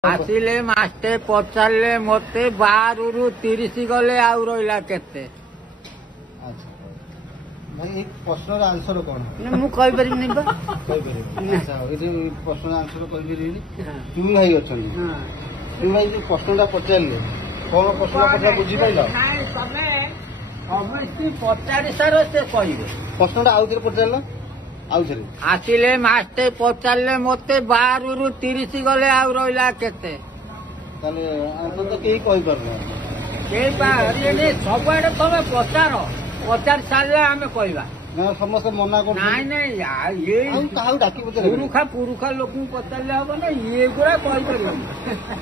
ଆସିଲେ ମାଷ୍ଟେ ପଚାରିଲେ ମତେ 12 ରୁ 30 ଗଲେ ଆଉ ରହିଲା କେତେ? भाई प्रश्न आंसर कौन ମୁଁ କହିପାରିବିନି ବା। प्रश्न आंसर कही तुम भाई अच्छा तुम भाई जो प्रश्न पचारे कौन प्रश्न बुझी पाइल ପଚାରି ସାର ସେ କହିବେ। प्रश्न आउ थे पचार ଆସିଲେ ମାଷ୍ଟେ ପଚାରିଲେ ମତେ 12 ରୁ 30 ଗଲେ ଆଉ ରହିଲା କେତେ? आंसर तो कहीं कही पार ସବୁଆଡେ ତମେ ପଚାରି ସାରିଲେ ଆମେ କହିବା। समस्त मना कर ନାଇଁ ନାଇଁ डाकी ପୁରୁଖା ଲୋକଙ୍କୁ ପଚାରିଲେ ହବ ନା ଏଗୁଡା କହିପାରିବନି।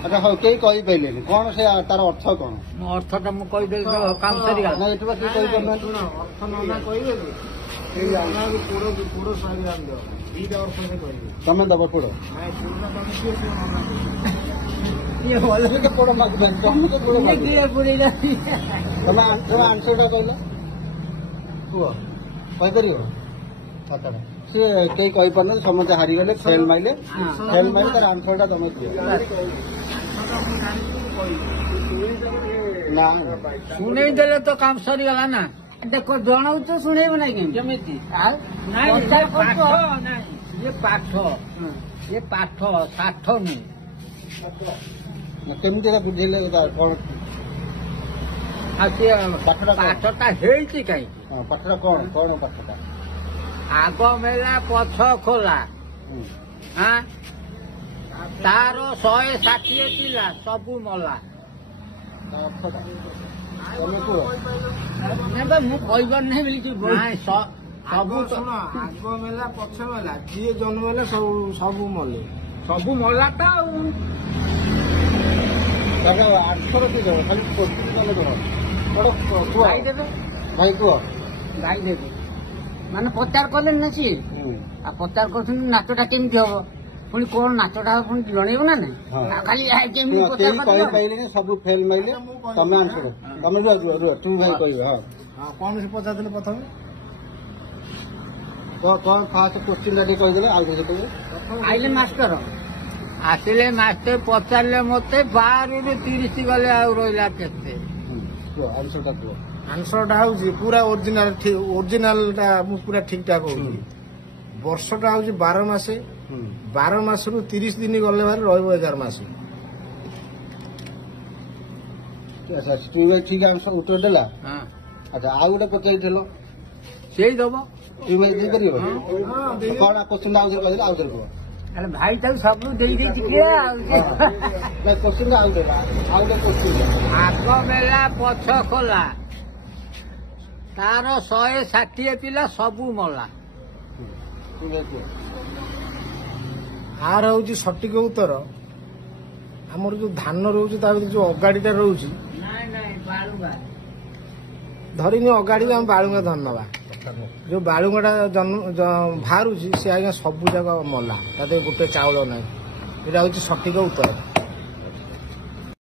अच्छा हाँ कहीं कही पारे कौन से तार अर्थ कौन ଅର୍ଥଟା ମୁଁ କହିଦେବି କାମ ସରିଗଲା। ना ये कही पार अर्थ नना कहे पोड़ सारी दीटा वर्ष तमें दब पोड़ पोड़ तमें आंसर कहल कुह कहीपर सी कहीं कही पार समस्त हारीगले फेल माइले तार आंसर तुम ना ଶୁଣେଇ ଦେଲେ ତ କାମ ସରିଗଲା ନା। ଦେଖ ଜଣଉଛ ଶୁଣେଇବ ନାଇଁ କେମିତି? ଇଏ ପାଠ ଷାଠ ନୁହେଁ। କେମିତି ବୁଝେଇଲେ କଣ ଆଉ ସିଏ ପାଠଟା ହେଇଛି କାହିଁକି? ପାଠଟା କଣ କଣ ପାଠଟା ଆଗ ମେଲା ପଛ ଖୋଲା ତାର 160 ପିଲା ସବୁ ମଲା। ତମେ କୁହ ମୁଁ କହିବାର ନାହିଁ ବୋଲି ସବୁ ଶୁଣ ଆଗ ମେଲା ପଛ ମେଲା ଯିଏ ଜନ୍ମ ହେଲା ସବୁ ମଲେ ସବୁ ମଲା ତ ଆଉ ଆଠର କି ଜଣ ଖାଲି ଗାଇଦେବେ ଭାଇ କୁହ ଗାଇଦେବେ ମାନେ ପଚାର କଲେନି ନା ସିଏ ଆଉ ପଚାର କରୁଛନ୍ତି ନାଚଟା କେମିତି ହବ ପୁଣି କଣ ନାଚଟା ହବ ପୁଣି ଜଣେଇବ ନା ନାଇଁ ଖାଲି କହିପାରିଲେନି ସବୁ ଫେଲ ମାଇଲେ ତମେ ଆନ୍ସର ତମେ ତୁମ ଭାଇ କହିବ ହଁ କଣ ସେ ପଚାରିଥିଲେ ପ୍ରଥମେ କଣ ଫାଷ୍ଟ କୋଶ୍ଚିନ୍ ଟିକେ କହିଦେଲେ ଆଉ କିଛି କହିବେ ଆଇଲେ ମାଷ୍ଟର ଆସିଲେ ମାଷ୍ଟର ପଚାରିଲେ ମତେ 12 ରୁ 30 ଗଲେ ଆଉ ରହିଲା କେତେ? କୁହ ଆନ୍ସରଟା କୁହ ଆନ୍ସରଟା ହଉଛି ପୁରା ଓରିଜିନାଲଟା ମୁଁ ପୁରା ଠିକ ଠାକ କହୁଛି। ବର୍ଷଟା ହଉଛି 12 ମାସେ 12 ମାସରୁ 30 ଦିନ ଗଲେ ଭାରି ରହିବ 11 ମାସ। ଆଚ୍ଛା ତୁମ ଭାଇ ଠିକ ଆନ୍ସର ଉତ୍ତର ଦେଲା। ଆଚ୍ଛା ଆଉ ଗୋଟେ ପଚାରିଥିଲ ସେଇ ଦବ ତୁମ ଭାଇ ଦେଇପାରିବ କଣ କୋଶ୍ଚିନ୍ ଆଉଥରେ କହିଦେଲେ ଆଉଥରେ କୁହ ଭାଇ ତାକୁ ସବୁ ଦେଇଦେଇଛି କିଏ କୋଶ୍ଚିନ୍ ଆଉ ଦେଲା ଆଉ ଗୋଟେ କୋଶ୍ଚିନ୍ ଆଗ ମେଲା ପଛ ଖୋଲା ତାର 160 ପିଲା ସବୁ ମଲା। ଆର ହଉଛି ସଠିକ ଉତ୍ତର ଆମର ଯୋଉ ଧାନ ରହୁଛି ତା ଭିତରେ ଯୋଉ ଅଗାଡିଟା ରହୁଛି ଧରିନି ଅଗାଡିକୁ ଆମେ ବାଳୁଙ୍ଗା ଧରି ନବା ଯୋଉ ବାଳୁଙ୍ଗାଟା ବାହାରୁଛି ସେ ଆଜ୍ଞା ସବୁ ଯାକ ମଲା ତା ଦେହରେ ଗୋଟେ ଚାଉଳ ନାହିଁ। ଏଇଟା ହଉଛି ସଠିକ ଉତ୍ତର।